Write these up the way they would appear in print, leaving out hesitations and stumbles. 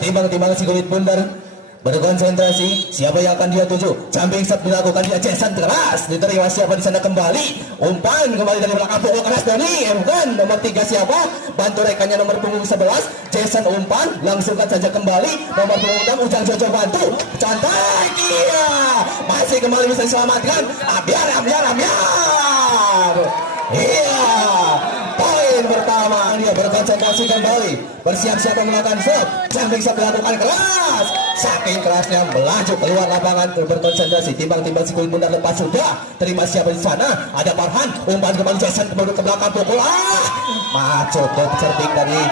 timbang-timbang si kulit bundar berkonsentrasi. Siapa yang akan dia tuju? Jumping shot dilakukan, dia Jason keras diterima. Siapa di sana kembali? Umpan kembali dari belakang, pukul keras dari bukan nomor 3 siapa? Bantu rekannya nomor punggung 11. Jason umpan langsungkan saja kembali nomor punggung 6 Ujang Jojo bantu. Cantik, iya masih kembali bisa diselamatkan. Ambiar. Iya, poin pertama. Dia berkonsentrasi kembali, bersiap-siap melakukan shot. Jumping shot dilakukan keras, saking kerasnya melaju keluar lapangan. Berkonsentrasi, timbang-timbang si kulit bundar lepas sudah. Terima siapa di sana? Ada Farhan, umpan kembali Jason kembali ke belakang, pukul cukup cerdik dari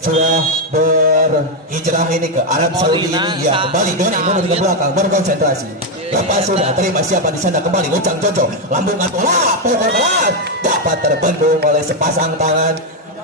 sudah berhijrah ini ke Arab Saudi ini. Ya kembali Doni mundur ke belakang, berkonsentrasi. Lepas sudah, terima siapa di sana kembali Ujang Jojo, lambungan bola, pukul keras, dapat terbendung oleh sepasang tangan.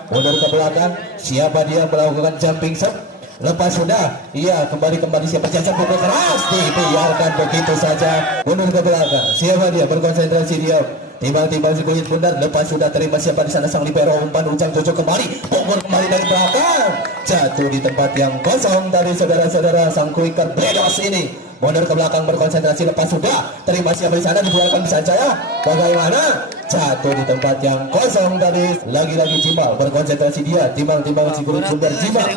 Mundur ke belakang, siapa dia melakukan jumping shot. Lepas sudah, iya kembali siapa Jason, pukul keras, dibiarkan begitu saja. Mundur ke belakang, siapa dia berkonsentrasi dia. Timbang-timbang si kulit bundar, lepas sudah terima siapa di sana sang libero, umpan Ujang Jojo kembali, pukul kembali dari belakang, jatuh di tempat yang kosong dari saudara-saudara sang quicker Bredos ini. Mundur ke belakang berkonsentrasi, lepas sudah terima siapa di sana, dibuarkan bisa saya. Bagaimana? Jatuh di tempat yang kosong dari lagi-lagi Jimal berkonsentrasi dia. Timbang-timbang si kulit bundar Jimal.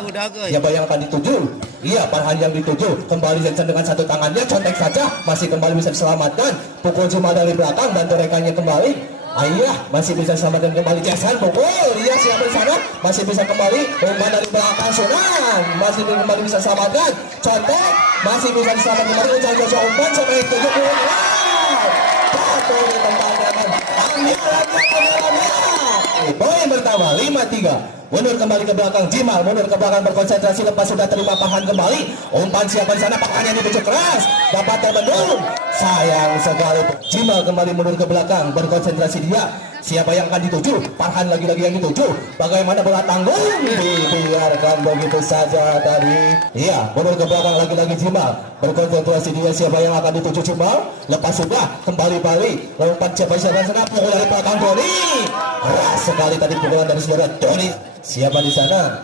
Siapa yang akan dituju? Iya Farhan yang dituju. Kembali Jason dengan satu tangannya, contek saja, masih kembali bisa diselamatkan. Pukul Jimal dari belakang, bantu rekannya kembali. Ayah masih bisa selamatkan kembali Jason, pukul. Iya siapa di sana? Masih bisa kembali. Umpan dari belakang Sunan, masih kembali bisa selamatkan. Contek masih bisa diselamatkan kembali. Ujang Jojo umpan sampai 70. Jatuh di tempat kanan. Poin pertama 5-3. Mundur kembali ke belakang Jimal, mundur ke belakang berkonsentrasi, lepas sudah terima Farhan kembali. Umpan siapa di sana? Farhan yang dituju keras, dapat terbendung. Sayang sekali. Jimal kembali mundur ke belakang berkonsentrasi dia. Siapa yang akan dituju? Farhan lagi-lagi yang dituju. Bagaimana bola tanggung? Dibiarkan begitu saja tadi. Iya, mundur ke belakang lagi-lagi Jimal berkonsentrasi dia. Siapa yang akan dituju Jimal? Lepas sudah kembali balik. Umpan siapa di sana? Pukul dari belakang Doni. Keras sekali tadi pukulan dari saudara Doni. Siapa di sana?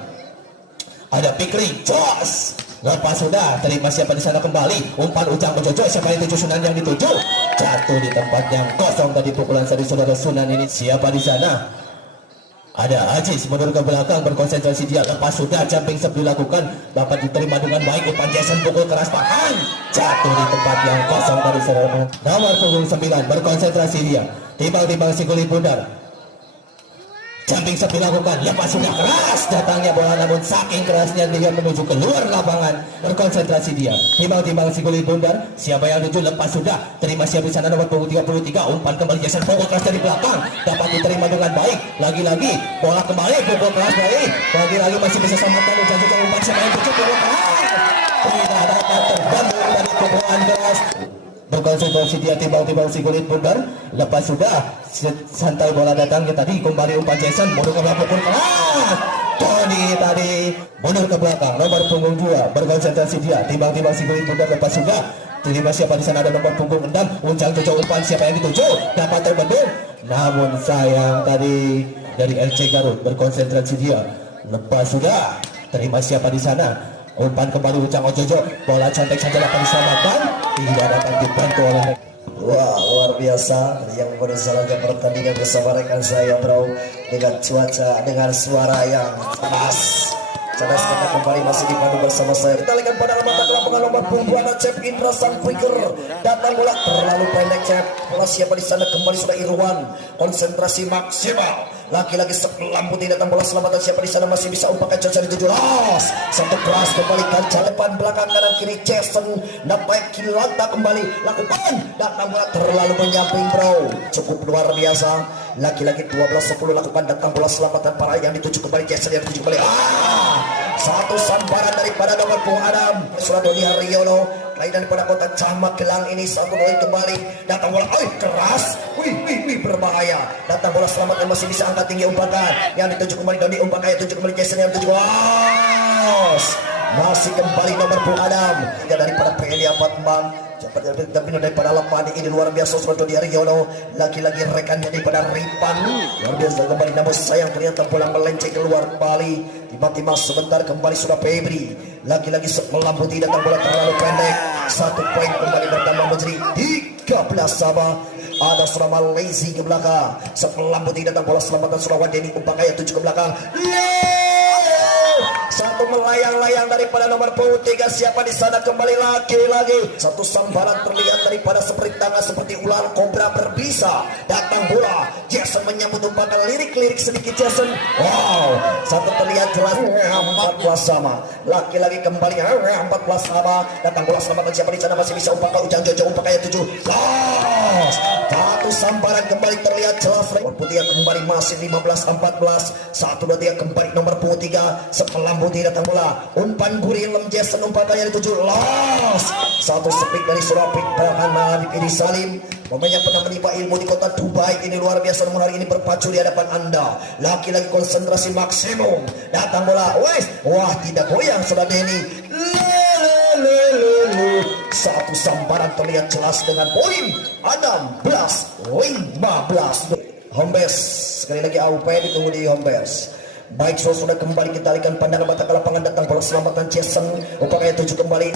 Ada Pikri Jos. Lepas sudah terima siapa di sana kembali. Umpan Ujang Jojo, siapa yang dituju? Sunan yang dituju. Jatuh di tempat yang kosong tadi pukulan dari saudara Sunan ini. Siapa di sana? Ada Aziz mundur ke belakang berkonsentrasi dia. Lepas sudah jumping shot dilakukan, dapat diterima dengan baik. Umpan Jason, pukul keras Farhan, jatuh di tempat yang kosong dari saudara. Nomor punggung 9 berkonsentrasi dia. Timbang-timbang si kulit bundar. Jumping shot dilakukan, lepas sudah keras datangnya bola, namun saking kerasnya dia menuju keluar lapangan. Berkonsentrasi dia, timbang-timbang si kulit bundar. Siapa yang tuju? Lepas sudah terima siapa di sana nomor punggung 33. Umpan kembali Jason, pukul keras dari belakang, dapat diterima dengan baik. Lagi-lagi bola kembali, pukul keras baik. Lagi-lagi masih bisa selamatkan Ujang Jojo. Umpan siapa yang tuju? Pukul keras, tidak dapat terbendung dari pukulan keras. Berkonsentrasi dia, timbang-timbang si kulit bundar. Lepas sudah santai bola datangnya tadi, kembali umpan Jason, mundur ke belakang, pukul keras. Tony tadi mundur ke belakang nomor punggung 2 berkonsentrasi dia. Timbang-timbang si kulit bundar. Lepas sudah terima siapa di sana? Ada nomor punggung 6 Ujang Jojo. Umpan siapa yang dituju? Dapat terbendung, namun sayang tadi dari LC Garut. Berkonsentrasi dia. Lepas sudah terima siapa di sana? Umpan kembali Ujang Jojo, bola contek saja dapat diselamatkan, tidak dapat dibantu oleh. Wah, luar biasa yang menjalankan pertandingan bersama rekan saya bro, dengan cuaca, dengan suara yang panas. Cadas kita kembali masih dipandu bersama saya. Kita lihat pada mata lapangan nomor punggung Cep Indra sang quicker. Datang bola terlalu pendek Cep. Bola siapa di sana? Kembali sudah Irwan. Konsentrasi maksimal. Lagi-lagi sebelah putih datang bola, selamatan siapa di sana? Masih bisa umpakan Jason di 17. Satu keras kembali kancah depan belakang kanan kiri Jason. Napai Kilanta kembali lakukan. Datang bola terlalu menyamping bro. Cukup luar biasa. Lagi-lagi 12-10 lakukan, datang bola selamatan para yang dituju kembali Jason yang dituju kembali. Satu sambaran daripada nomor punggung Adam Surat Doni Haryono, lain daripada kota Camat Gelang ini. Sambut oleh kembali, datang bola, keras, berbahaya. Datang bola selamat yang masih bisa angkat tinggi umpakan. Yang dituju kembali Doni, umpakan yang dituju kembali Jason yang dituju. Masih kembali nomor punggung Adam. Tidak daripada PLI Fatman. Tapi daripada Lepani ini luar biasa Surat Doni Haryono. Lagi-lagi rekannya daripada Ripan luar biasa kembali, namun sayang kelihatan bola melenceng keluar kembali. Tiba-tiba sebentar kembali sudah Febri. Lagi-lagi melambuti datang bola terlalu pendek. 1 poin kembali bertambah menjadi 13 sama. Ada Surama Lazy ke belakang. Melambuti datang bola selamatan Surawan Denny Umpakaya 7 ke belakang. Satu melayang-layang daripada nomor punggung 3. Siapa di sana kembali lagi. Satu sambaran terlihat daripada seperti tangan seperti ular kobra berbisa. Datang bola. Jason menyambut umpan lirik sedikit Jason. Wow. Satu terlihat jelas 14 sama. Lagi-lagi kembali 14 sama. Datang bola selamatan siapa di sana masih bisa Umpaka Ujang Jojo Umpakaya 7. Satu sambaran kembali terlihat jelas. Nomor putih kembali masih 15-14. 1 2 3 kembali nomor punggung 3. Sepelambuti datang bola. Umpan gurih lem Jason Umpakaya 7. Lost. Satu speak dari Surapik Bahana di Pidi Salim. Pemain yang pernah menimba ilmu di kota Dubai ini luar biasa, namun hari ini berpacu di hadapan Anda. Lagi-lagi konsentrasi maksimum. Datang bola. Wah, tidak goyang saudara Denny. Satu sambaran terlihat jelas dengan poin 16-15. Hombes sekali lagi upaya ditunggu di Hombes. Baik, sudah kembali kita alihkan pandangan mata ke lapangan. Datang bola selamatan Jason Umpakaya 7 kembali.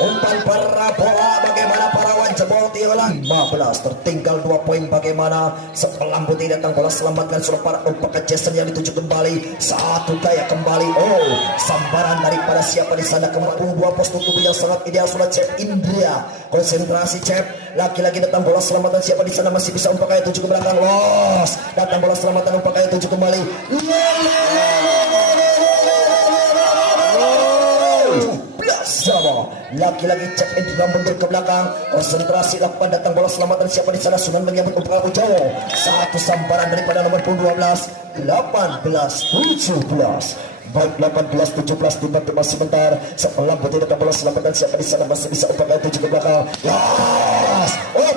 Umpan parabola bagaimana Parawan jebol tiulang 15 tertinggal 2 poin bagaimana sepelambuti datang bola selamatkan Surapara Umpakaya Jason yang dituju kembali. Satu gaya kembali. Sambaran daripada siapa di sana kembali 2 pos tutup yang sangat ideal sudah Cep Indria. Konsentrasi Cep. Lagi-lagi datang bola selamatan siapa di sana masih bisa Umpakaya 7 ke belakang. Los. Datang bola selamatan Umpakaya 7 kembali. Sama lagi-lagi Cep Indra mundur ke belakang. Konsentrasi lakukan datang bola selamatan siapa di sana Sunan menyambut Umpakaya Jawa. Satu sambaran daripada nomor punggung 12 18-17. Baik 18-17 tiba-tiba sebentar sepelambuti datang bola selamatan siapa di sana masih bisa Umpakaya 7 ke belakang.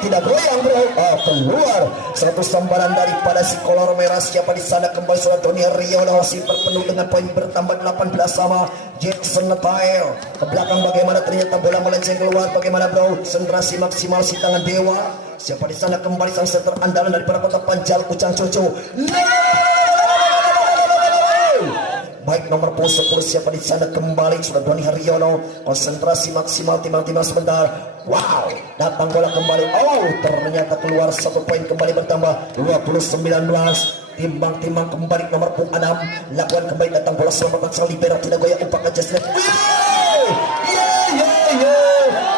Tidak goyang bro. Keluar satu sambaran daripada si kolor merah siapa di sana kembali surat Tony Rio masih berpenuh dengan poin bertambah 18 sama. Jackson Natael ke belakang bagaimana ternyata bola melenceng keluar bagaimana bro. Konsentrasi maksimal si tangan dewa. Siapa di sana kembali sang center andalan daripada kota Panjal Ucang Coco. Baik nomor punggung 10 siapa di sana kembali sudah Doni Haryono. Konsentrasi maksimal timang-timang sebentar. Wow, datang bola kembali. Ternyata keluar 1 poin kembali bertambah 20-19. Timbang-timbang kembali nomor punggung 6. Lakukan kembali datang bola selamatan sang libero tidak goyang Umpakaya Jason.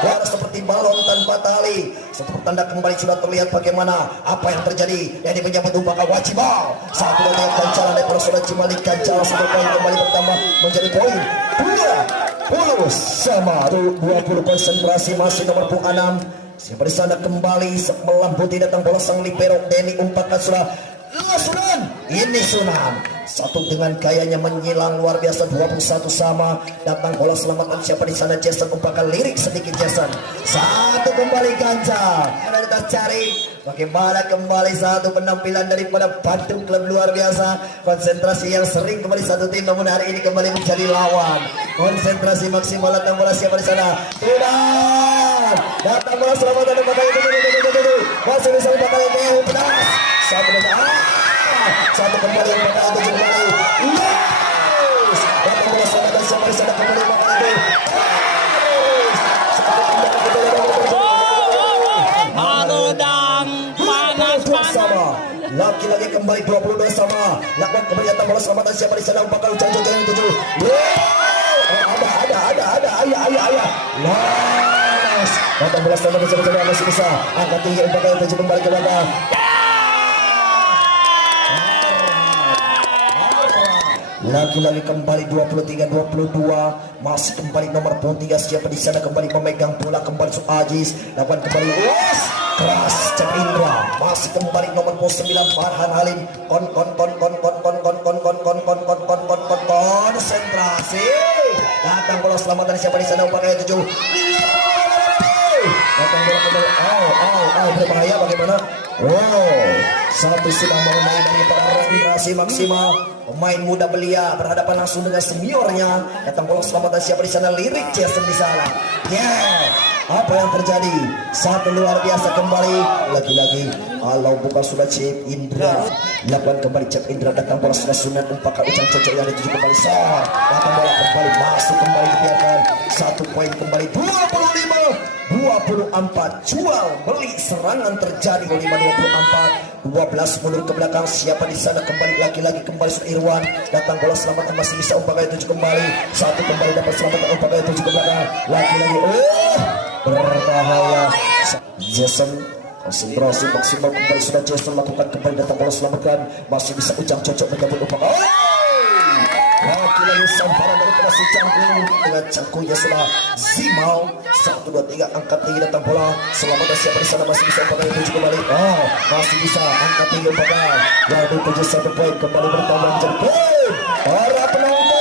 Bola seperti balon tanpa tali. Satu tanda kembali sudah terlihat bagaimana apa yang terjadi. Yang menyambut Umpakaya Wajibal. Satu dari kancalan dari Sudah Cimali Kancalan 1 poin kembali bertambah menjadi poin 20 sama 20. Konsentrasi masih nomor punggung 6. Siapa di sana kembali melambuti datang bola sang libero Denny Umpakaya sudah. Sunan, ini Sunan. Satu dengan gayanya menyilang luar biasa 21 sama. Datang bola selamatan siapa di sana Jason Umpakaya lirik sedikit Jason. Satu kembali ganja. Mana kita cari bagaimana kembali satu penampilan daripada Bandung Klub luar biasa. Konsentrasi yang sering kembali satu tim namun hari ini kembali menjadi lawan. Konsentrasi maksimal datang bola siapa di sana. Sunan. Datang bola selamatan Umpakaya masih bisa Umpakaya pedas. Satu kembali Umpakaya 7 kembali. Datang bola selamatan siapa di sana kembali Umpakaya. Harudang panas. Lagi-lagi kembali 22 sama. Lakukan kembali datang bola selamatan siapa di sana Umpakaya Ujang Jojo yang 7. Ada. Ayah. Datang bola selamatan siapa di sana masih bisa. Angkat tinggi Umpakaya 7 kembali ke belakang. Lagi-lagi kembali 23-22. Masih kembali nomor punggung 3 siapa di sana kembali memegang bola kembali Ajis. Lakukan kembali keras Cep Indra. Masih kembali nomor punggung 9 Farhan Halim. Konsentrasi. Datang bola selamatan siapa di sana Umpakaya 7. Datang bola kembali. Berbahaya bagaimana? Satu sudah mengenai daripada regenerasi maksimal. Pemain muda belia berhadapan langsung dengan seniornya. Datang bola selamatan siapa di sana lirik Jason di sana. Apa yang terjadi? Satu luar biasa kembali. Lagi-lagi kalau bukan sudah Cip Indra, lakukan kembali Cip Indra, datang bola sudah Sunan Umpaka Ucang Cocok yang dituju kembali sah, datang bola kembali masuk kembali dibiarkan 1 poin kembali 25-24. Jual beli serangan terjadi 25-24. 12 mundur ke belakang, siapa di sana kembali lagi-lagi kembali sudah Irwan, datang bola selamatan masih bisa Umpaka tuju kembali, 1 kembali dapat selamatan Umpaka tuju ke belakang lagi-lagi. Berbahaya Jason, konsentrasi maksimal kembali sudah Jason lakukan kembali, datang bola selamatkan masih bisa Ujang Cocok menyambut Umpaka. Lagi-lagi samparan daripada si Cangkung dengan Cangkungnya sudah Zimal. 1, 2, 3 angkat tinggi, datang bola selamatkan siapa di sana masih bisa Umpaka tuju kembali. Masih bisa angkat tinggi Umpaka yang dituju 1 poin kembali bertambah menjadi poin. Para penonton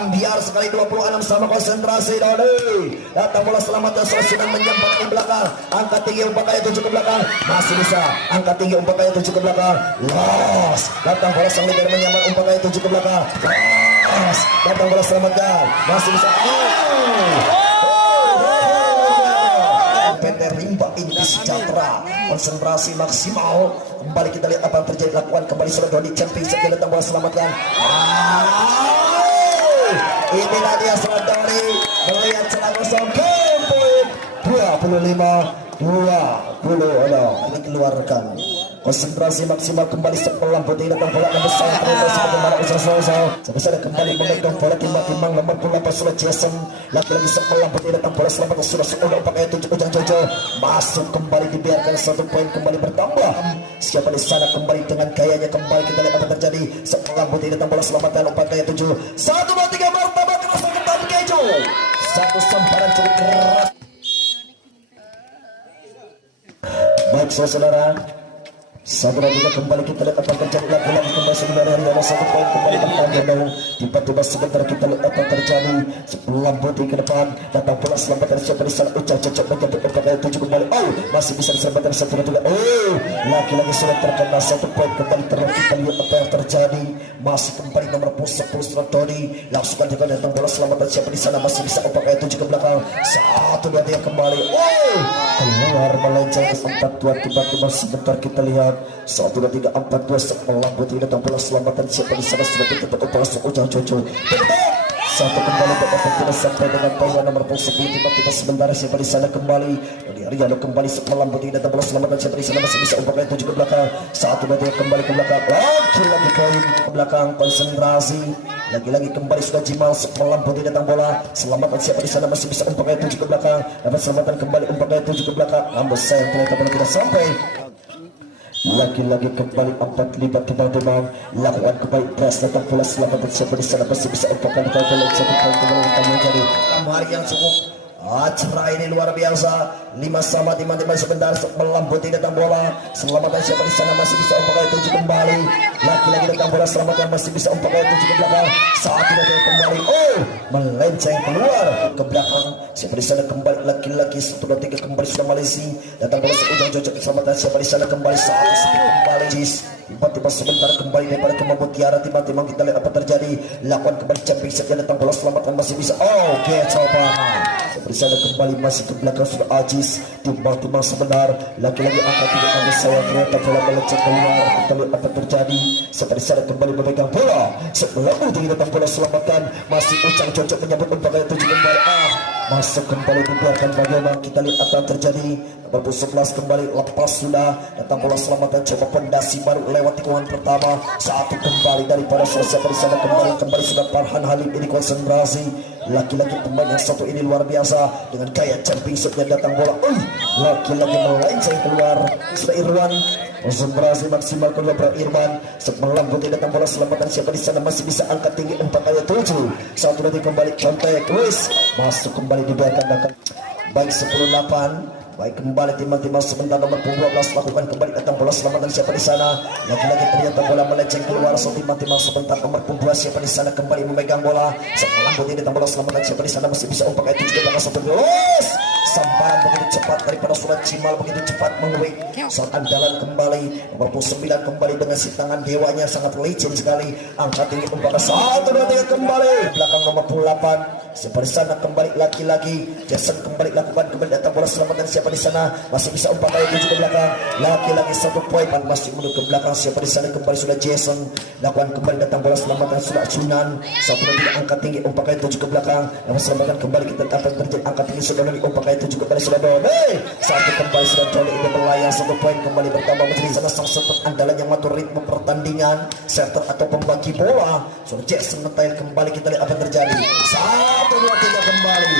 ambiar sekali 26 sama konsentrasi Dodi. Datang bola selamatkan Sunan menyampat ke belakang, angkat tinggi Umpaka tuju ke belakang masih bisa angkat tinggi Umpaka tuju ke belakang. Los datang bola sang leader menyampat Umpaka tuju ke belakang. Los datang bola selamatkan masih bisa. PT Rimba Inti Sejahtera konsentrasi maksimal. Kembali kita lihat apa yang terjadi, lakukan kembali sudah Dodi Champion saja, datang bola selamatkan. Inilah dia surat Dodi melihat celah kosong poin 25-20. Ini keluarkan konsentrasi maksimal kembali sepelan putih, datang bola yang besar terus bagaimana usaha sebesar kembali memegang bola timbang nomor 8 sudah Jason, lagi-lagi sepelan putih, datang bola selamat sudah pakai tujuh Ujang Jojo masuk kembali dibiarkan 1 poin kembali bertambah. Siapa di sana kembali dengan gayanya, kembali kita lihat apa terjadi. Sepelan putih, datang bola selamatkan 4-7 1, 2, 3 martabak keras ketat kejo, 1 samparan cukup keras. Baik saudara, 1 dan 3 kembali kita lihat apa terjadi, lagi-lagi kembali sebenarnya ada 1 poin kembali bertambah. Tiba-tiba sebentar kita lihat apa terjadi. Sebelah putih ke depan, datang bola selamatkan siapa di sana Ucang Cocok menyambut Umpaka tuju kembali. Masih bisa diselamatkan 1 dan 3. Lagi-lagi sudah terkena 1 poin kembali. Kita lihat apa yang terjadi. Masih kembali nomor 10 surat Dodi, langsung juga datang bola selamatkan siapa di sana masih bisa Umpaka tuju ke belakang. 1, 2, 3 kembali. Keluar melenceng ke 4-2. Tiba-tiba sebentar kita lihat 1, 2, 3, 4-2 sebelah putih, datang bola selamatkan siapa di sana sudah tetap Umpaka Ujang Cocok. 1 kembali dapat tidak sampai dengan poin nomor 10. Tiba-tiba sebentar siapa di sana kembali Dodi Ariano kembali sebelah putih, datang bola selamatkan siapa di sana masih bisa Umpaka tuju ke belakang. 1, 2, 3 kembali ke belakang, lagi poin ke belakang konsentrasi. Lagi-lagi kembali sudah Jimal sebelah putih, datang bola selamatkan siapa di sana masih bisa Umpaka tuju ke belakang, dapat selamatkan kembali Umpaka tuju ke belakang. Namun sayang ternyata bola tidak sampai. Lagi-lagi kembali 4-5 teman-teman, lakukan kembali press, datang bola selamatkan siapa di sana masih bisa Umpaka kita bola 1 poin kembali menjadi hari yang cukup. Acara ini luar biasa. 5 sama teman-teman sebentar melambuti datang bola selamatkan siapa di sana masih bisa Umpaka tuju kembali. Lagi-lagi datang bola selamatkan masih bisa Umpaka tuju ke belakang. 1, 2, kembali melenceng keluar ke belakang. Siapa di sana kembali lagi-lagi 1, 2, 3 kembali sudah Malaysia. Datang bola Ujang Cocok selamatkan siapa di sana kembali 1 kembali Jis. Tiba-tiba sebentar kembali daripada ke Mutiara. Tiba-tiba kita lihat apa terjadi. Lakukan kembali camping saja, datang bola selamatkan masih bisa. Coba di sana kembali masih ke belakang sudah Ajis. Timbang-timbang sebenar lagi-lagi angkat tidak kami saya ternyata bola melenceng keluar. Kita lihat apa terjadi. Seperti sana kembali memegang bola sebelah putih, datang bola selamatkan masih Ujang Cocok menyambut Umpaka tuju kembali. Masuk kembali dibiarkan bagaimana kita lihat apa yang terjadi. Nomor 11 kembali lepas sudah, datang bola selamatkan coba pondasi baru lewat tikungan pertama. 1 kembali daripada siapa di sana kembali sudah Farhan Halim. Ini konsentrasi. Laki-laki pemain yang satu ini luar biasa dengan gaya jumping shotnya, datang bola laki-laki melenceng keluar sudah Irwan. Konsentrasi maksimal kedua Irwan sebelah putih, datang bola selamatkan siapa di sana masih bisa angkat tinggi 4-7. 1 lagi kembali contek masuk kembali dibiarkan bahkan baik 10-8. Baik kembali teman-teman sebentar nomor 12 lakukan kembali datang bola selamatkan siapa di sana. Lagi-lagi ternyata bola melenceng keluar. So teman-teman sebentar nomor 12 siapa di sana kembali memegang bola. Sebelah putih datang bola selamatkan siapa di sana masih bisa Umpaka itu juga belakang 1 sambaran begitu cepat daripada Surat Cimal begitu cepat menguik saat andalan kembali nomor 9 kembali dengan si tangan dewanya sangat licin sekali angkat tinggi Umpaka 1, 2, 3 kembali belakang nomor 8 Siapa di sana kembali lagi-lagi. Jason kembali lakukan kembali datang bola selamatkan siapa di sana masih bisa umpan kali tuju ke belakang. Lagi-lagi 1 poin masih mundur ke belakang. Siapa di sana kembali sudah Jason lakukan kembali datang bola selamatkan sudah Sunan. 1-2 angkat tinggi umpan kali tuju ke belakang. Yang selamatkan kembali kita dapat terjadi angkat tinggi sudah dari umpan kali tuju kembali sudah Doni. 1 kembali sudah Doni ini melayang 1 poin kembali bertambah menjadi sana sang super andalan yang mengatur ritme pertandingan setter atau pembagi bola. Sudah Jason mentail kembali kita lihat apa yang terjadi. 1-2-3 kembali.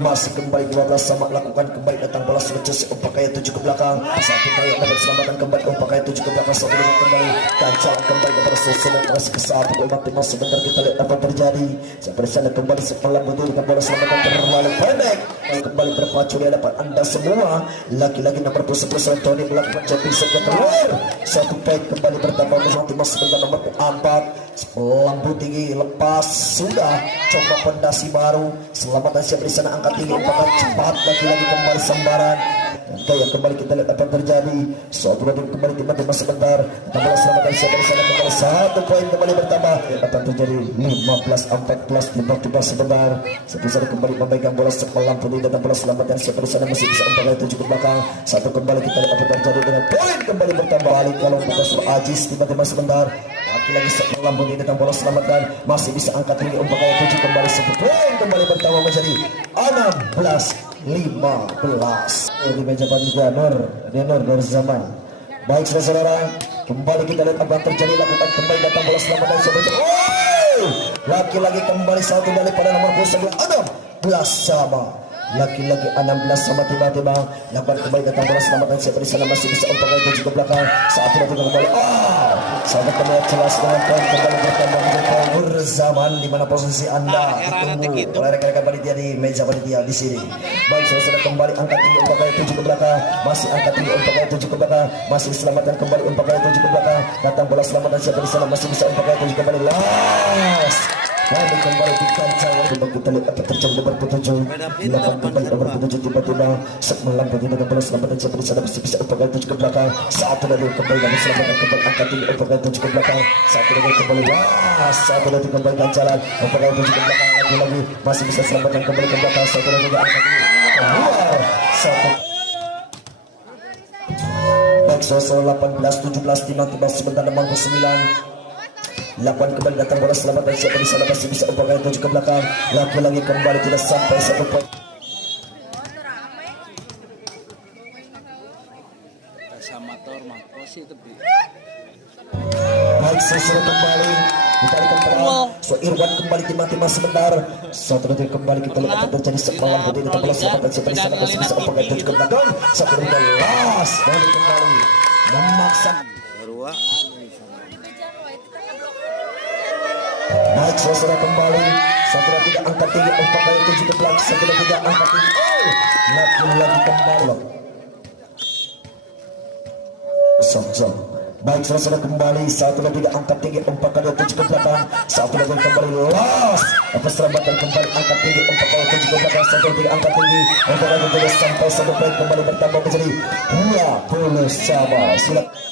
Masih kembali 12 sama lakukan kembali datang bola sudah umpan kaya 7 ke belakang. Satu kali dapat selamatkan kembali umpan kaya 7 ke belakang. Satu lagi kembali dan jalan kembali kepada Susunan masih ke satu gol maksimal sebentar kita lihat apa terjadi. Sampai sana kembali setelah betul dengan bola selamatkan terlalu pendek. Kembali berpacu di hadapan anda semua. Lagi-lagi nomor 11 Tony melakukan jumping set keluar. 1 poin kembali bertambah maksimal sebentar nomor 4. Lampu tinggi lepas sudah coba pondasi baru. Selamatkan siapa di sana angkat tinggi umpan cepat lagi-lagi kembali sambaran. Gaya kembali kita lihat apa yang terjadi. Suatu lagi kembali tiba-tiba sebentar. Tambah selamatkan siapa di sana kembali 1 poin kembali bertambah. Apa yang terjadi 15-14 tiba-tiba sebentar. Sebesar kembali memegang bola sepelam putih datang bola selamatkan siapa di sana masih bisa umpan kali 7 ke belakang. 1 kembali kita lihat apa yang terjadi dengan poin kembali bertambah. Balik kalau bukan Sur Ajis tiba-tiba sebentar. Lagi-lagi sepelam putih datang bola selamatkan masih bisa angkat tinggi umpan kali 7 kembali 1 poin kembali bertambah menjadi 16-15. Di meja panitia Nur dari zaman. Baik saudara, kembali kita lihat apa yang terjadi. Lakukan kembali datang bola selamatkan sebentar. Lagi-lagi kembali satu daripada nomor 11 16 sama. Lagi-lagi 16 sama tiba-tiba lakukan kembali datang bola selamatkan siapa di sana masih bisa umpan kali 7 ke belakang. Satu lagi kembali. Sangat terlihat jelas dengan poin kembali bertambah menjadi poin berzaman di mana posisi anda ditunggu oleh rekan-rekan panitia di meja panitia di sini. Baik saudara kembali angkat tinggi umpan kali 7 ke belakang, masih angkat tinggi umpan kali 7 ke belakang, masih diselamatkan kembali umpan kali 7 ke belakang. Datang bola selamatkan siapa di sana masih bisa umpan kali 7 kembali. Last lalu kembali di kancah coba kita lihat apa terjadi nomor 7 dilakukan kembali nomor 7 tiba-tiba melampaui dengan bola selamatkan siapa di sana masih bisa umpan kali 7 ke belakang. Satu lagi kembali dan selamatkan kembali angkat tinggi umpan kali 7 ke belakang. Satu lagi kembali satu lagi kembali ganjalan umpan kali 7 ke belakang. Lagi masih bisa selamatkan kembali ke belakang. Satu lagi angkat tinggi keluar. Satu baik sosok 18-17 tiba-tiba sebentar nomor 9 lakukan kembali datang bola selamatkan siapa di sana masih bisa umpan kali 7 ke belakang. Lagi kembali tidak sampai 1 poin. Baik sesuai kembali ditarikan perang. So Irwan kembali tiba-tiba sebentar. Satu lagi kembali kita lihat apa terjadi semalam putih datang bola selamatkan siapa di sana masih bisa umpan kali 7 ke belakang. Satu lagi las dan kembali memaksa. Baik saudara kembali. Satu lagi tidak angkat tinggi umpan kali 7 ke belakang. Satu lagi tidak angkat tinggi. Lagi kembali. Song. Baik saudara kembali. Satu lagi tidak angkat tinggi umpan kali 7 ke belakang. Satu lagi kembali las. Apa serambatan kembali angkat tinggi umpan kali 7 ke belakang. Satu lagi tidak angkat tinggi umpan kali 7 sampai 1 poin kembali bertambah menjadi 20 sama.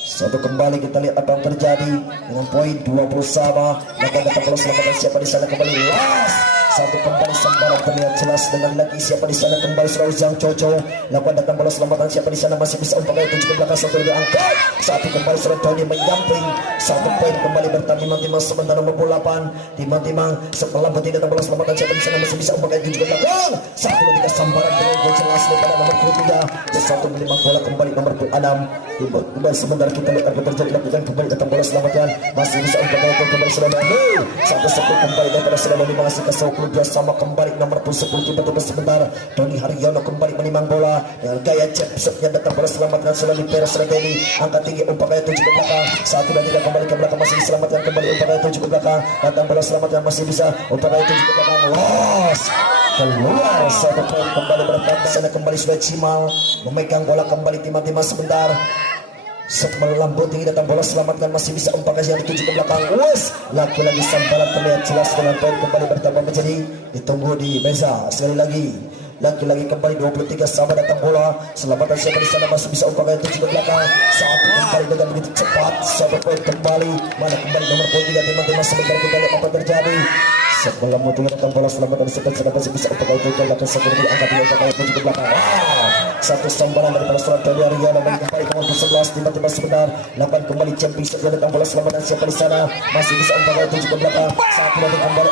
Satu kembali kita lihat apa yang terjadi dengan poin 20 sama. Lakukan datang bola selamatkan siapa di sana kembali las. Satu kembali sembarang terlihat jelas dengan lagi siapa di sana kembali Surau Zhang Coco. Lakukan datang bola selamatkan siapa di sana masih bisa umpan kali 7 ke belakang. Satu lagi angkat. Satu kembali Surau Tony menyamping. 1 poin kembali bertambah sebentar nomor 8. Timang setelah berarti datang bola selamatkan siapa di sana masih bisa umpan kali 7 ke belakang. Satu lagi kesambaran terlihat jelas daripada nomor 23. Satu menimang bola kembali nomor 6. Tiba sebentar kita lihat apa terjadi. Lakukan kembali datang bola selamatkan masih bisa umpan kali kembali Surau Tony. Satu kembali daripada Surau Tony masih ke 22 sama kembali nomor 10 tiba-tiba sebentar. Doni Haryono kembali menimang bola dengan gaya jab shotnya datang bola selamatkan selalu Peres Regeni angkat tinggi umpan kali 7 ke belakang. 1 dan 3 kembali ke belakang masih diselamatkan kembali umpan kali 7 ke belakang. Datang bola selamatkan masih bisa umpan kali 7 ke belakang. Los keluar 1 poin kembali bertambah sana kembali sudah Cimal memegang bola kembali tiba-tiba sebentar. Melambung tinggi datang bola selamatkan masih bisa umpan kali yang dituju ke belakang. Lagi samparan terlihat jelas dengan poin kembali bertambah menjadi ditunggu di meza sekali lagi. Lagi kembali 23 sama datang bola selamatkan siapa di sana masih bisa umpan kali 7 ke belakang. Satu kembali dengan begitu cepat 1 poin kembali mana kembali nomor 3 tiba-tiba sebentar kita lihat apa terjadi. Sebelah mutu datang bola selamat dan sebentar masih bisa untuk itu jalan seperti angkat yang terkait itu juga belakang. Satu sambaran dari para surat dari Ariana mencapai ke 11 tiba-tiba sebentar lakukan kembali champion setelah datang bola selamat dan siapa di sana masih bisa untuk itu juga belakang. Saat datang kembali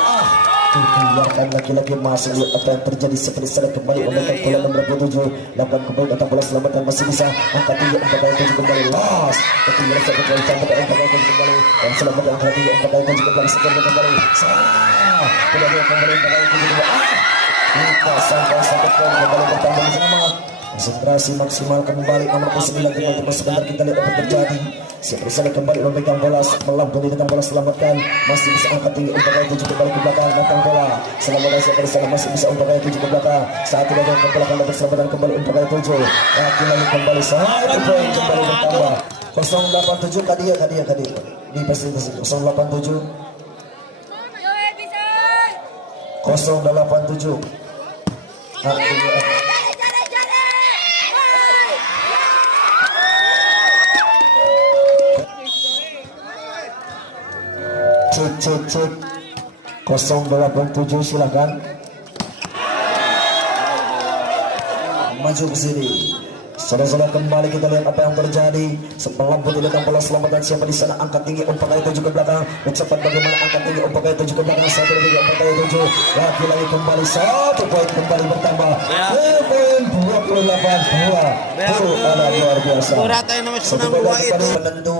dibiarkan lagi-lagi masuk apa yang terjadi seperti sana kembali memegang bola nomor 27 lakukan kembali datang bola selamat dan masih bisa angkat tinggi untuk itu kembali last ketinggalan satu kali campur untuk itu kembali dan selamat dan angkat tinggi untuk itu kembali sekarang kembali tidak ada kembali untuk itu juga kita sampai satu poin kembali bertambah bersama konsentrasi maksimal kembali nomor 9 teman-teman sebentar kita lihat apa terjadi seperti sana kembali memegang bola melampung di datang bola selamatkan masih bisa angkat tinggi untuk itu juga balik ke belakang datang bola selamatkan seperti sana masih bisa untuk itu juga belakang saat tidak ada ke belakang dapat selamatkan kembali untuk itu lagi kembali satu poin kembali bertambah 087 kadia di presentasi 087 cek 087 silakan maju ke sini. Saudara-saudara kembali kita lihat apa yang terjadi setelah putih datang bola selamat dan siapa di sana angkat tinggi umpan kali 7 ke belakang cepat bagaimana angkat tinggi umpan kali 7 ke belakang 1 2 3 umpan kali 7 lagi kembali 1 poin kembali bertambah poin 28 2 luar biasa satu poin penentu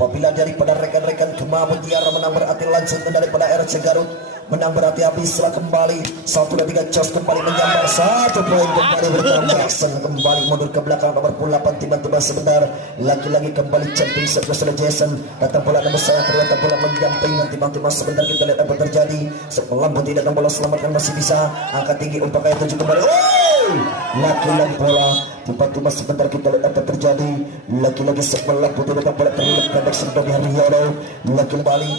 apabila daripada rekan-rekan Gema Mutiara menang berarti langsung daripada RC Garut menang berarti habis setelah kembali 1 dan 3 Jos kembali menyambar 1 poin kembali bertambah Jackson kembali mundur ke belakang nomor 8 tiba-tiba sebentar lagi-lagi kembali champion setelah Jason datang bola nomor saya ternyata bola mendampingi tiba-tiba sebentar kita lihat apa terjadi setelah putih datang bola selamatkan masih bisa angkat tinggi umpan kali 7 kembali lagi-lagi bola tiba-tiba sebentar kita lihat apa terjadi lagi-lagi sebelah putih datang bola terlihat pendek sebentar di Haryono lagi kembali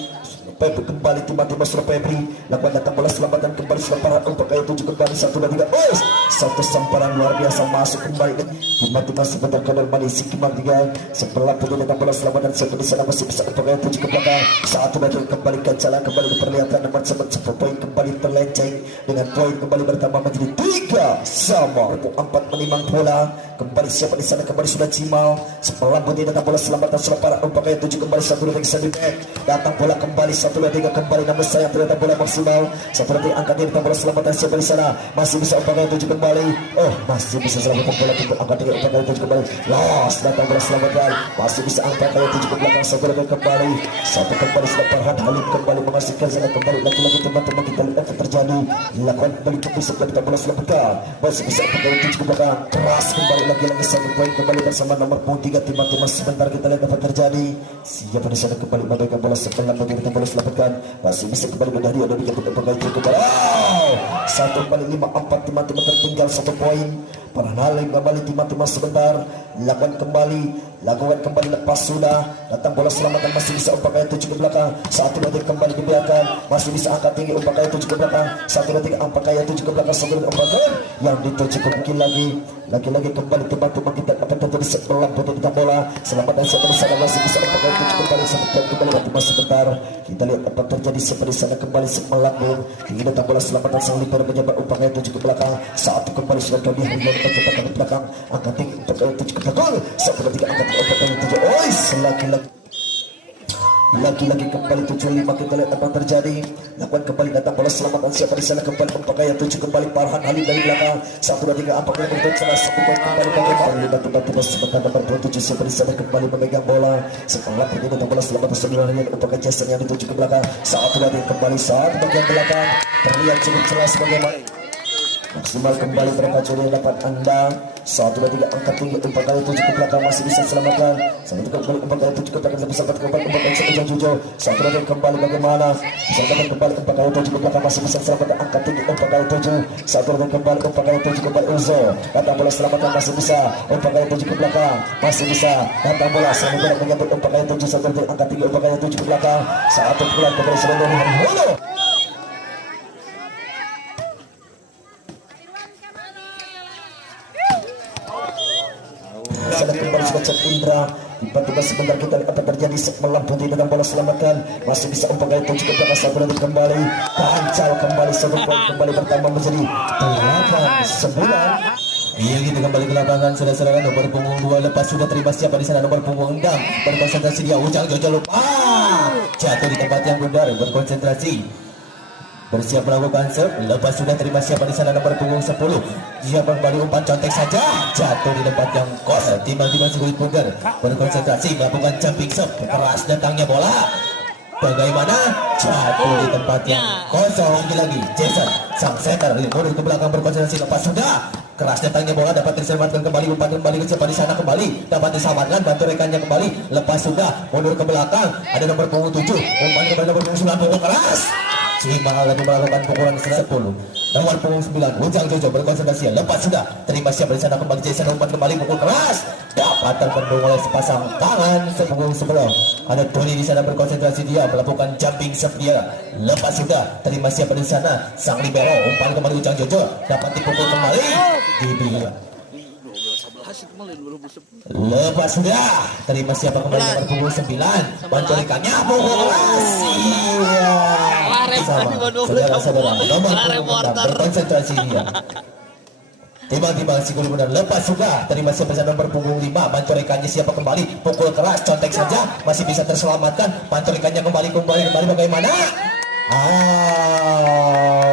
Febri kembali tiba-tiba sudah Febri lakukan datang bola selamatan kembali selemparan untuk kayu 7 kembali 1 dan 3 satu semparan luar biasa masuk kembali tiba-tiba sebentar ke normali si Kimar 3 sebelah putih datang bola selamatan siapa di sana masih bisa untuk kayu 7 ke belakang 1 dan 2 kembali ke jalan kembali diperlihatkan nomor 10 poin kembali terlenceng dengan poin kembali bertambah menjadi 3 sama 4 menimang bola kembali siapa di sana kembali sudah Cimal sebelah putih datang bola selamatan selemparan untuk kayu 7 kembali 1 dan 3 datang bola kembali 1 dan 3 kembali namun saya ternyata bola maksimal 1 dan 3 angkat datang bola selamatan siapa di sana masih bisa untuk kayu 7 kembali masih bisa selamatkan bola untuk angkat datang untuk kayu 7 kembali loss datang bola selamatkan masih bisa angkat kayu 7 ke belakang 1 dan 2 kembali 1 kembali selemparan Halim kembali mengasihkan sana kembali lagi-lagi teman-teman kita lihat apa terjadi lakukan kembali ke bisa datang bola selamatkan masih bisa angkat kayu 7 ke belakang keras kembali lagi-lagi 1 poin kembali bersama nomor 3 tiba-tiba sebentar kita lihat apa terjadi siapa di sana kembali memegang bola sebelah bagi datang bola selamatkan masih bisa kembali dari ada bikin kembali kembali 1 kali 5 4 tiba-tiba tertinggal 1 poin para Halim kembali tiba-tiba sebentar lakukan kembali lepas sudah datang bola selamatan masih bisa umpan kali 7 ke belakang 1 dan 3 kembali dibiarkan masih bisa angkat tinggi umpan kali 7 ke belakang 1 dan 3 umpan kali 7 ke belakang 1 dan umpan yang dituju mungkin lagi kembali tiba-tiba kita akan terjadi sebelah putih kita bola selamatan seperti sana masih bisa umpan kali 7 kembali kembali tiba sebentar kita lihat apa terjadi seperti sana kembali melambung tinggi datang bola selamatan sang liper menjabat umpan kali 7 ke belakang 1 kembali sudah kami Haryono tercepat ke belakang angkat tinggi umpan kali 7 ke belakang 1 dan 3 angkat umpan kali 7 lagi-lagi kembali 75 kita lihat apa terjadi lakukan kembali datang bola selamatan siapa di sana kembali memakai 7 kembali Farhan Halim dari belakang 1 dan 3 apakah yang berikut salah 1 poin kembali bagaimana tiba-tiba sebentar nomor 27 siapa di sana kembali memegang bola setelah pergi datang bola selamatan 9 yang untuk Jason yang dituju ke belakang 1 dan 3 kembali 1 bagian belakang terlihat cukup jelas bagaimana maksimal kembali mereka curi dapat anda 1 dan 3 angkat tinggi umpan kali 7 ke belakang masih bisa selamatkan 1 kembali umpan kali 7 ke belakang lebih sempat kembali umpan kali 1 jujur 1 dan 3 kembali bagaimana selamatkan kembali umpan kali 7 ke belakang masih bisa selamatkan angkat tinggi umpan kali 7 1 dan kembali umpan kali 7 kembali Uzo datang bola selamatkan masih bisa umpan kali 7 ke belakang masih bisa datang bola selamatkan menyambut umpan kali 7 1 dan angkat tinggi umpan kali 7 ke belakang 1 pukulan kembali sudah dari Haryono kembali sudah Cak Indra Tiba-tiba sebentar kita lihat apa terjadi. Melamputi dengan bola selamatkan. Masih bisa umpan kali itu juga belakang satu menit kembali. Pancal kembali 1 poin kembali bertambah menjadi 8-9. Iya kita kembali ke lapangan saudara-saudara. Nomor punggung 2 lepas sudah terima siapa di sana. Nomor punggung 6 berkonsentrasi dia. Ujang Jojo lupa jatuh di tempat yang benar, berkonsentrasi bersiap melakukan serve. Lepas sudah terima siapa di sana. Nomor punggung 10 dia kembali umpan contek saja jatuh di tempat yang kosong. Timbang-timbang segulit bundar berkonsentrasi melakukan jumping serve. Keras datangnya bola. Bagaimana jatuh di tempat yang kosong lagi. Jason sang center mundur ke belakang berkonsentrasi. Lepas sudah keras datangnya bola dapat diselamatkan kembali. Umpan kembali ke siapa di sana kembali dapat diselamatkan. Bantu rekannya kembali. Lepas sudah mundur ke belakang. Ada nomor punggung 7 umpan kembali nomor punggung 9 pukul keras. Cima lagi melakukan pukulan 10. Nomor punggung 9 Ujang Jojo berkonsentrasi. Lepas sudah terima siapa di sana kembali. Jason umpan kembali pukul keras dapat terbendung oleh sepasang tangan sepunggung sebelah. Ada Doni di sana berkonsentrasi dia melakukan jumping serve dia. Lepas sudah terima siapa di sana. Sang libero umpan kembali Ujang Jojo dapat dipukul kembali di bilang. Lepas sudah terima siapa kembali nomor punggung 9 bantu rekannya pukul keras. Iya sama saudara-saudara nomor punggung 6 berkonsentrasi dia. Tiba-tiba si gol benar. Lepas sudah terima siapa saja nomor punggung 5 bantu rekannya siapa kembali pukul keras contek saja masih bisa terselamatkan. Bantu rekannya kembali bagaimana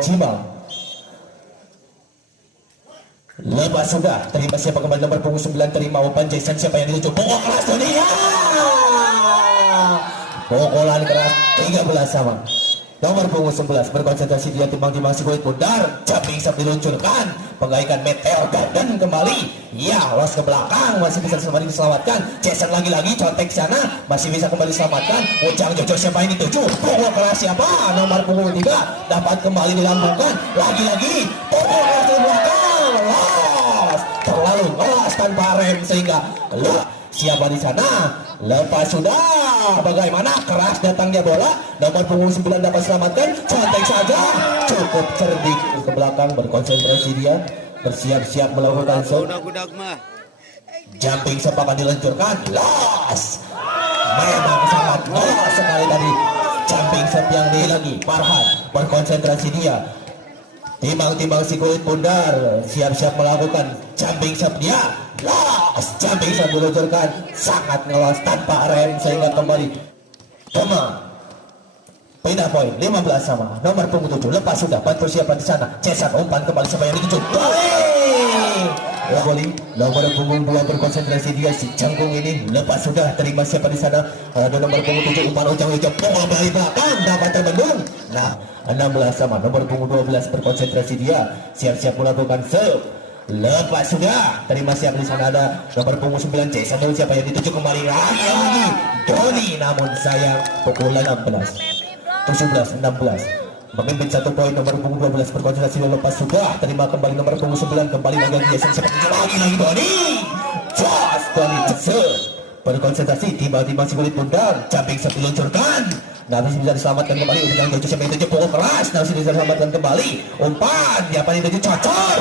Cima. Lepas sudah terima siapa kembali nomor punggung 9 terima umpan Jason siapa yang dituju pukul keras dunia. Pukulan keras 13 sama. Nomor punggung 11 berkonsentrasi dia timbang-timbang si kulit bundar jumping serve diluncurkan pengaikan meteor garden kembali. Ya los ke belakang masih bisa kembali diselamatkan. Jason lagi-lagi contek sana masih bisa kembali diselamatkan. Ujang Jojo siapa ini tuju pukul keras siapa nomor punggung 3 dapat kembali dilambungkan lagi-lagi pukul keras di belakang. Los terlalu ngelas tanpa rem sehingga siapa di sana. Lepas sudah bagaimana keras datangnya bola nomor punggung 9 dapat selamatkan cantik saja cukup cerdik ke belakang berkonsentrasi dia bersiap-siap melakukan serve. Jumping serve akan diluncurkan los memang sangat los sekali tadi jumping serve yang lagi Farhan berkonsentrasi dia timbang-timbang si kulit bundar siap-siap melakukan jumping serve dia. Los jumping serve diluncurkan sangat ngelos tanpa rem sehingga kembali pindah poin 15 sama nomor punggung 7 lepas sudah bantu siapa di sana Jason umpan kembali siapa yang dituju Boli nomor punggung 2 berkonsentrasi dia si jangkung ini lepas sudah terima siapa di sana ada nomor punggung 7 umpan Ujang Jojo bola balik belakang dapat terbendung. Nah 16 sama nomor punggung 12 berkonsentrasi dia siap-siap melakukan serve. Lepas sudah terima siapa di sana ada nomor punggung 9 Jason siapa yang dituju kembali lagi Doni namun sayang pukulan 17-16 memimpin 1 poin nomor punggung 12 berkonsentrasi lepas sudah terima kembali nomor punggung 9 kembali lagi Jason siapa lagi Doni Doni berkonsentrasi tiba-tiba si kulit bundar jumping serve diluncurkan masih bisa diselamatkan kembali Ujang Jojo siapa yang dituju pukul keras masih bisa diselamatkan kembali umpan siapa yang dituju cocor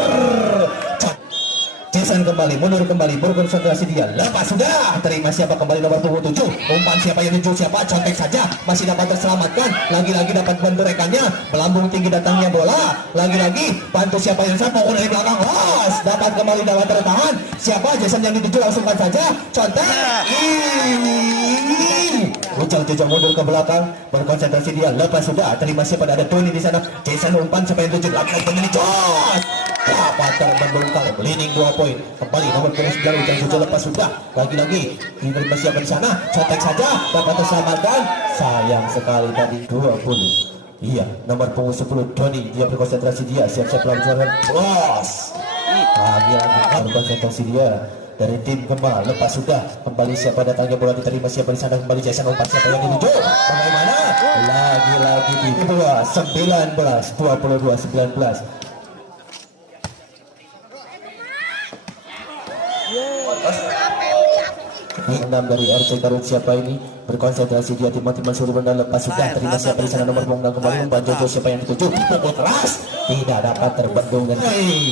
Jason kembali mundur kembali berkonsentrasi dia lepas sudah terima siapa kembali nomor punggung 7 umpan siapa yang dituju siapa contek saja masih dapat terselamatkan lagi-lagi dapat bantu rekannya melambung tinggi datangnya bola lagi-lagi bantu siapa yang bisa pukul dari belakang los dapat kembali dapat tertahan siapa Jason yang dituju langsungkan saja contek Ujang Jojo mundur ke belakang berkonsentrasi dia lepas sudah terima siapa ada Tony di sana Jason umpan siapa yang dituju lagi begini jos dapat terbendung leading 2 poin kembali nomor punggung 9 Ujang Jojo lepas sudah lagi-lagi terima siapa di sana contek saja dapat terselamatkan sayang sekali tadi 20. Iya nomor punggung 10 Doni dia berkonsentrasi dia siap-siap melakukan los lagi-lagi berkonsentrasi dia dari tim Kemal lepas sudah kembali siapa datangnya bola diterima siapa di sana kembali Jason umpan siapa yang dituju bagaimana lagi-lagi di 19 22 6 dari RC Garut siapa ini? Berkonsentrasi dia Timothy Mansur Benda lepas sudah terima siapa di sana nomor punggung kembali umpan Jojo siapa yang dituju pukul keras tidak dapat terbendung dan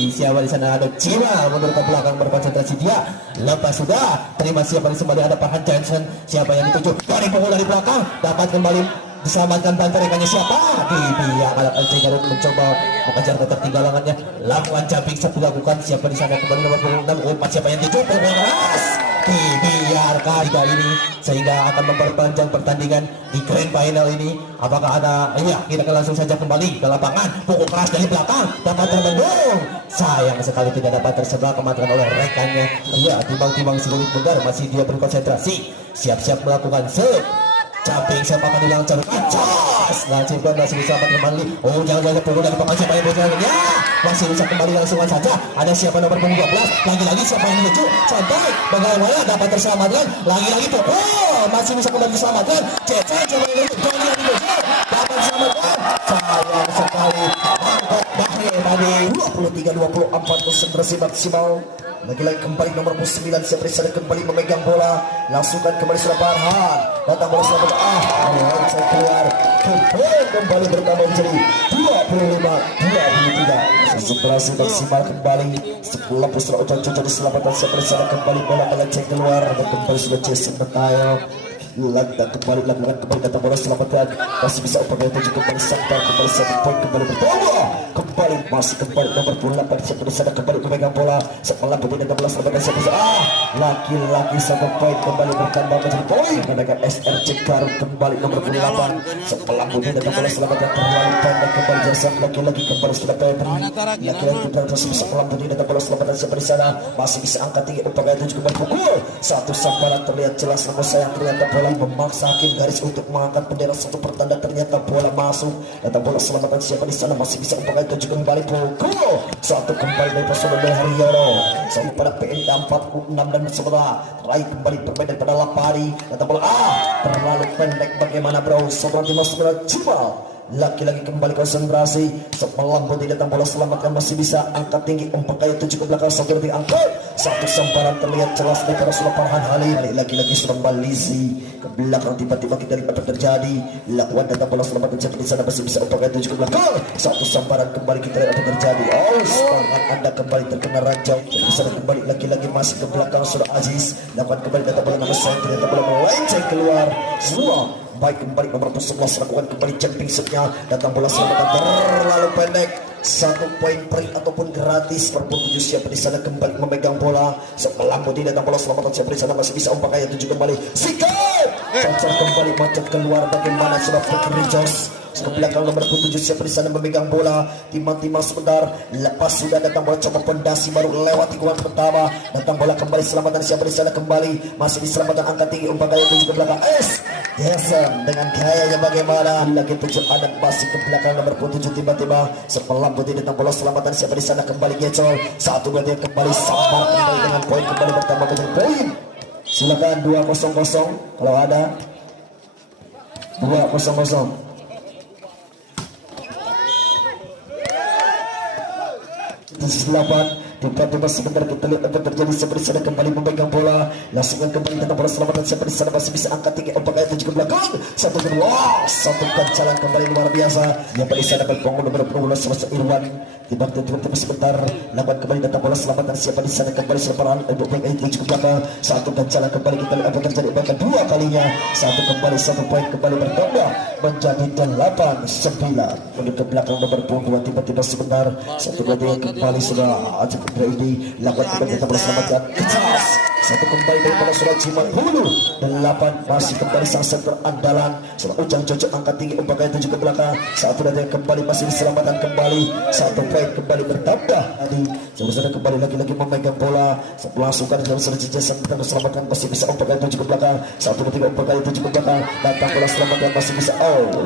siapa di sana ada Cima mundur ke belakang berkonsentrasi dia lepas sudah terima siapa di kembali ada Farhan Johnson siapa yang dituju dari pukul dari belakang dapat kembali diselamatkan bantu rekannya siapa dia alat RC Garut mencoba mengejar ketertinggalannya lakukan jumping set dilakukan siapa di sana kembali nomor punggung 6 umpan siapa yang dituju pukul keras dibiarkan tiga ini sehingga akan memperpanjang pertandingan di grand final ini. Apakah ada kita akan langsung saja kembali ke lapangan pukul keras dari belakang dapat terbendung sayang sekali tidak dapat tersebar kematian oleh rekannya timbang-timbang segulit bentar masih dia berkonsentrasi siap-siap melakukan serve jumping siapa akan dilancarkan cas lancipkan masih bisa kembali jangan pukul dari pemain siapa yang berjalannya masih bisa kembali langsungan saja ada siapa nomor punggung 12 lagi-lagi siapa yang menuju santai bagaimana dapat terselamatkan lagi-lagi pukul masih bisa kembali diselamatkan Cece coba yang menuju dapat diselamatkan sayang sekali angkat bahaya tadi 23-24 konsentrasi maksimal lagi-lagi kembali nomor 9 siap berisada kembali memegang bola langsungkan kembali sudah Farhan datang bola selamat saya keluar kembali bertambah menjadi 25-23 konsentrasi maksimal kembali setelah pusat ujung cucu diselamatkan siap berisada kembali bola melenceng keluar dan kembali sudah Jason Matayo lakukan kembali datang bola selamatkan masih bisa upaya tujuh kembali santai kembali 1 poin kembali bertambah kembali masih kembali nomor 8 siap berisada kembali memegang bola setelah putih dan bola selamatkan siap berisada laki-laki 1 poin kembali bertambah menjadi poin menekan SRC Garut kembali nomor 8 setelah putih dan bola selamatkan terlalu pendek kembali jasa laki-laki kembali sudah Petri laki-laki masih bisa setelah putih dan bola selamatkan siap berisada masih bisa angkat tinggi upaya tujuh kembali pukul satu samparan terlihat jelas namun sayang ternyata bola memaksa hakim garis untuk mengangkat bendera satu pertanda ternyata bola masuk datang bola selamatan siapa di sana masih bisa upaya tujuh kembali pukul satu kembali dari pasangan Haryono sampai pada PNK 46 dan sebelah terakhir kembali permainan pada Lapari datang bola terlalu pendek bagaimana bro sebelah timur sebelah Cimal laki-laki kembali konsentrasi sepelang putih datang bola selamatkan masih bisa angkat tinggi umpan kayu tujuh ke belakang satu detik angkat satu samparan terlihat jelas dari para Farhan Halim lagi-lagi serang Balizi ke belakang tiba-tiba kita lihat apa terjadi lakukan datang bola selamatkan siapa di sana masih bisa umpan kayu tujuh ke belakang satu samparan kembali kita lihat apa terjadi semangat anda kembali terkena ranjau di sana kembali lagi-lagi masih ke belakang sudah Aziz lakukan kembali datang bola nama saya ternyata bola melenceng keluar semua baik kembali nomor 11 lakukan kembali jumping setnya datang bola selamatan terlalu pendek 1 poin free ataupun gratis perpun 7 siapa di sana kembali memegang bola sebelah putih datang bola selamatan siapa di sana masih bisa umpan kaya 7 kembali sikap cacar kembali macet keluar bagaimana sudah Putri Jos ke belakang nomor 7 siapa di sana memegang bola timang-timang sebentar lepas sudah datang bola coba pondasi baru lewati gawang pertama datang bola kembali selamatan siapa di sana kembali masih diselamatkan angkat tinggi umpan kaya 7 ke belakang Jason dengan gayanya bagaimana lagi 7 anak masih ke belakang nomor 7 tiba-tiba sepelang putih datang bola selamatan siapa di sana kembali Gecol 1-2 kembali sabar kembali dengan poin kembali bertambah menjadi poin silakan 2-0 kalau ada 2-0 8 tiba-tiba sebentar kita lihat apa terjadi seperti sana kembali memegang bola langsungkan kembali datang bola selamatan seperti sana masih bisa angkat tinggi umpan kaya 7 ke belakang 1-2 satu gancalan kembali luar biasa yang pada sana berpongol nomor 12 semasa Irwan tiba-tiba sebentar lakukan kembali datang bola selamatan siapa di sana kembali seleparan umpan kaya 7 ke belakang satu gancalan kembali kita lihat apa terjadi bahkan 2 kalinya satu kembali 1 poin kembali bertambah menjadi 8-9 menit ke belakang nomor 2 tiba-tiba sebentar 1-2 kembali sudah ini lakukan kembali kita berselamatkan kejas satu kembali daripada surat Cimal Hulu 8 masih kembali sang center andalan sudah ujang cocok angkat tinggi umpan kaya 7 ke belakang satu dan kembali masih diselamatkan kembali satu poin kembali bertambah tadi sudah kembali lagi-lagi memegang bola setelah sukan dalam surat Jason kita berselamatkan masih bisa umpan kaya 7 ke belakang satu ketika umpan kaya 7 ke belakang datang bola selamatkan masih bisa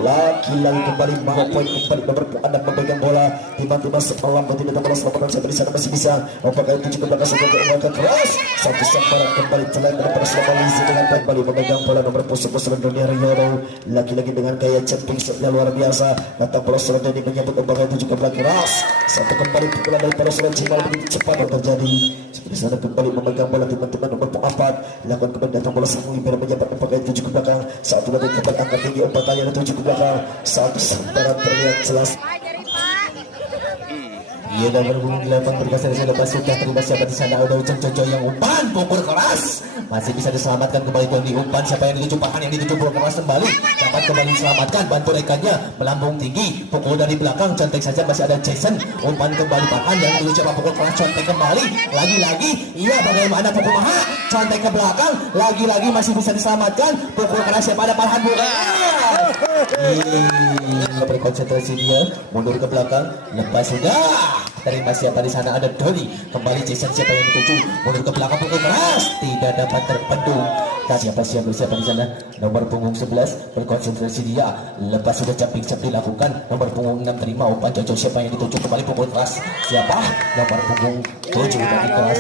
lagi-lagi kembali mau poin kembali nomor anda memegang bola tiba-tiba setelah tidak bola selamatkan sampai di sana masih bisa umpan kaya 7 ke belakang sampai ke umpan keras satu barat kembali telah mendapat polisi dengan kembali memegang bola nomor pusat Doni Haryono. Lagi-lagi dengan gaya jumping shotnya luar biasa. Datang bola Doni menyambut umpan itu juga belakang keras. Satu kembali pukulan dari para Jimal begitu cepat yang terjadi. Seperti sana kembali memegang bola teman-teman nomor 4. Lakukan kembali datang bola sang Libero menyambut umpan itu juga belakang. Satu lagi kembali angkat tinggi umpan kali itu juga belakang. Satu sementara terlihat jelas. Ia dah berbunyi di lapang berkasar sudah sudah terlibat siapa di sana udah Ujang Jojo yang umpan pukul keras masih bisa diselamatkan kembali Doni umpan siapa yang dituju Pahan yang dituju pukul keras kembali dapat kembali diselamatkan bantu rekannya melambung tinggi pukul dari belakang contek saja masih ada Jason umpan kembali Pahan yang dituju coba pukul keras contek kembali lagi-lagi iya bagaimana pukul Maha contek ke belakang lagi-lagi masih bisa diselamatkan pukul keras siapa ada Pahan berkonsentrasi dia mundur ke belakang lepas sudah terima siapa di sana ada Doni kembali Jason siapa yang dituju mundur ke belakang pukul keras tidak dapat terpendung siapa di sana nomor punggung 11 berkonsentrasi dia lepas sudah jumping shot dilakukan nomor punggung 6 terima umpan Jojo siapa yang dituju kembali pukul keras siapa nomor punggung 7 dari kelas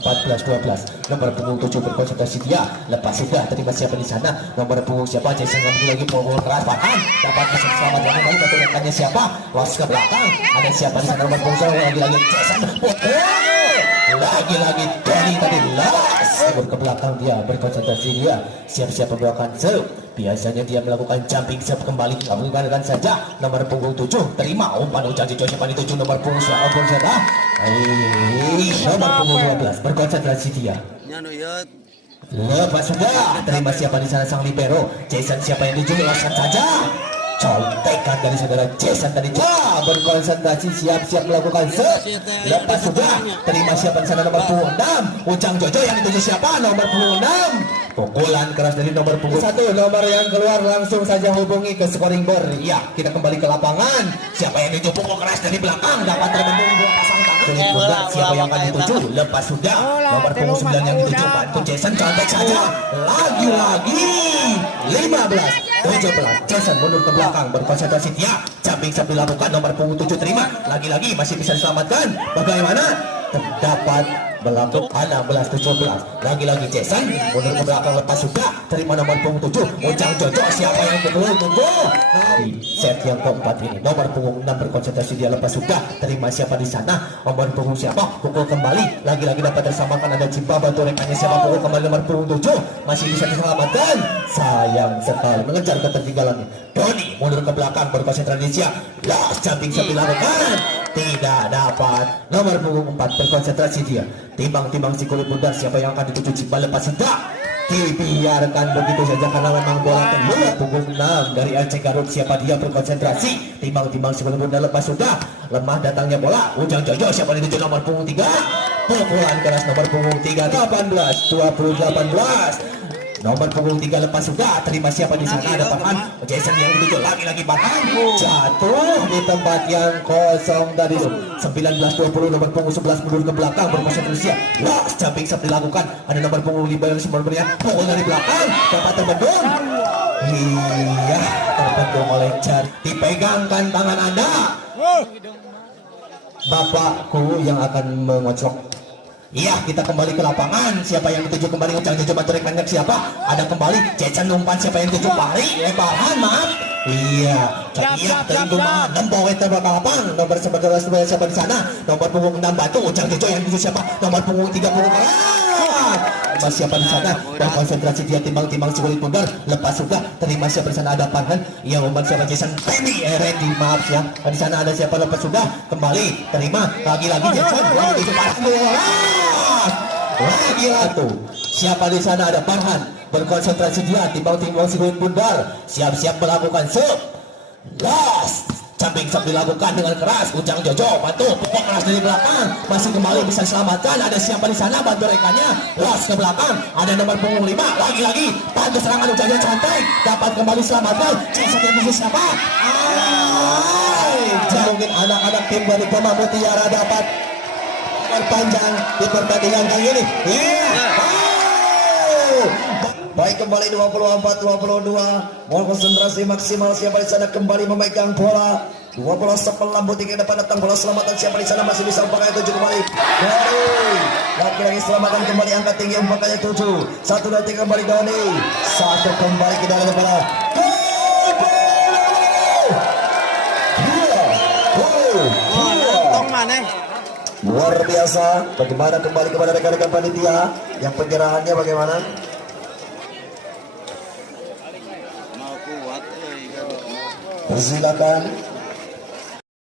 14 12 nomor punggung 7 berkonsentrasi dia lepas sudah terima siapa di sana nomor punggung siapa Jason lagi pukul keras Pahan dapat bisa selamatkan kembali batu rekannya siapa los ke belakang ada siapa di sana nomor punggung lagi-lagi Jason lagi-lagi Doni tadi los ke belakang dia berkonsentrasi dia siap-siap melakukan serve biasanya dia melakukan jumping serve kembali lakukan saja nomor punggung 7 terima umpan Ujang Jojo siapa dituju nomor punggung nomor punggung 12 berkonsentrasi dia lepas sudah terima siapa di sana sang libero Jason siapa yang dituju loskan saja contekan dari saudara Jason tadi berkonsentrasi siap-siap melakukan serve lepas sudah terima siapa di sana nomor punggung 6 Ujang Jojo yang dituju siapa nomor punggung 6 pukulan keras dari nomor punggung 1 nomor yang keluar langsung saja hubungi ke scoring board ya kita kembali ke lapangan siapa yang dituju pukul keras dari belakang dapat terbendung dua pasang tangan siapa yang akan dituju lepas sudah nomor punggung 9 yang dituju bantu Jason contek saja lagi-lagi 17 Jason mundur ke belakang berkonsentrasi dia jumping shot dilakukan nomor punggung 7 terima lagi-lagi masih bisa diselamatkan bagaimana terdapat melakukan 16-17 lagi-lagi Jason mundur ke belakang lepas sudah terima nomor punggung 7 Ujang Jojo siapa yang kedua tunggu di set yang keempat ini nomor punggung 6 berkonsentrasi dia lepas sudah terima siapa di sana nomor punggung siapa pukul kembali lagi-lagi dapat tersamakan ada Cimpa bantu rekannya siapa pukul kembali nomor punggung 7 masih bisa diselamatkan sayang sekali mengejar ketertinggalannya Doni mundur ke belakang berkonsentrasi dia last jumping shot dilakukan tidak dapat nomor punggung 4 berkonsentrasi dia timbang-timbang si kulit bundar siapa yang akan dituju Cimpa lepas sudah dibiarkan begitu saja karena memang bola keluar punggung 6 dari LC Garut siapa dia berkonsentrasi timbang-timbang si kulit bundar lepas sudah lemah datangnya bola Ujang Jojo siapa dituju nomor punggung 3 pukulan keras nomor punggung 3 18 nomor punggung 3 lepas sudah terima siapa di sana ada Pahan Jason yang dituju lagi-lagi Pahan jatuh di tempat yang kosong dari 19-20 nomor punggung 11 mundur ke belakang berkonsentrasi los jumping shot dilakukan ada nomor punggung 5 yang sebenarnya pukul dari belakang dapat terbendung iya terbendung oleh Jar dipegangkan tangan Anda bapakku yang akan mengocok. Iya, kita kembali ke lapangan. Siapa yang dituju kembali Ujang Jojo bantu rekannya siapa? Ada kembali Jason umpan siapa yang dituju Pari? Pahan maaf. Iya, terima maaf. Nembok itu bakal lapang. Nomor 11 siapa di sana? Nomor punggung 6 batu Ujang Jojo yang dituju siapa? Nomor punggung 3 punggung Mas siapa di sana dan konsentrasi dia timbang-timbang si kulit bundar lepas sudah terima siapa di sana ada Parhan yang umpan siapa Jason Randy maaf ya di sana ada siapa lepas sudah kembali terima lagi-lagi Jason itu Parhan lagi-lagi siapa di sana ada Parhan berkonsentrasi dia timbang-timbang si kulit bundar siap-siap melakukan serve last jumping shot dilakukan dengan keras Ujang Jojo bantu pukul keras dari belakang masih kembali bisa diselamatkan ada siapa di sana bantu rekannya los ke belakang ada nomor punggung 5 lagi-lagi bantu serangan Ujang Jojo cantik dapat kembali selamatkan Jason yang bisa siapa mungkin anak-anak tim dari Pema Mutiara dapat berpanjang di pertandingan kali ini baik kembali 24-22 mau konsentrasi maksimal siapa di sana kembali memegang bola Dua bola sepelambut ke depan datang bola selamatan siapa di sana masih bisa umpakanya 7 kembali. Doni lagi-lagi selamatan kembali angkat tinggi umpakanya 7. 1 2 3 kembali Doni. 1 kembali ke dalam bola. Tong mana? Luar biasa. Bagaimana kembali kepada rekan-rekan panitia yang penyerahannya bagaimana? Mau kuat. Persilakan.